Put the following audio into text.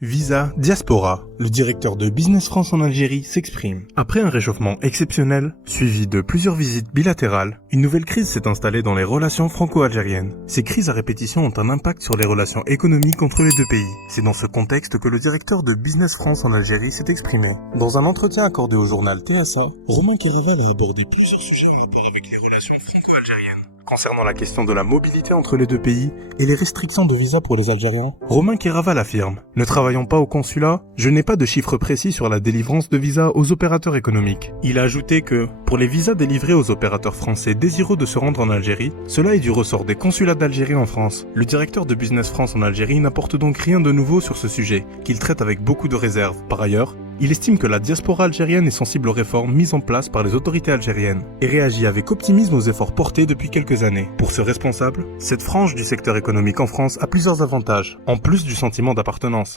Visa Diaspora, le directeur de Business France en Algérie s'exprime. Après un réchauffement exceptionnel, suivi de plusieurs visites bilatérales, une nouvelle crise s'est installée dans les relations franco-algériennes. Ces crises à répétition ont un impact sur les relations économiques entre les deux pays. C'est dans ce contexte que le directeur de Business France en Algérie s'est exprimé. Dans un entretien accordé au journal TSA, Romain Kéraval a abordé plusieurs sujets en rapport avec les relations franco-algériennes. Concernant la question de la mobilité entre les deux pays et les restrictions de visa pour les Algériens, Romain Kéraval affirme « Ne travaillant pas au consulat, je n'ai pas de chiffres précis sur la délivrance de visas aux opérateurs économiques. » Il a ajouté que, pour les visas délivrés aux opérateurs français désireux de se rendre en Algérie, cela est du ressort des consulats d'Algérie en France. Le directeur de Business France en Algérie n'apporte donc rien de nouveau sur ce sujet, qu'il traite avec beaucoup de réserve. Par ailleurs, il estime que la diaspora algérienne est sensible aux réformes mises en place par les autorités algériennes et réagit avec optimisme aux efforts portés depuis quelques années. Pour ce responsable, cette frange du secteur économique en France a plusieurs avantages, en plus du sentiment d'appartenance.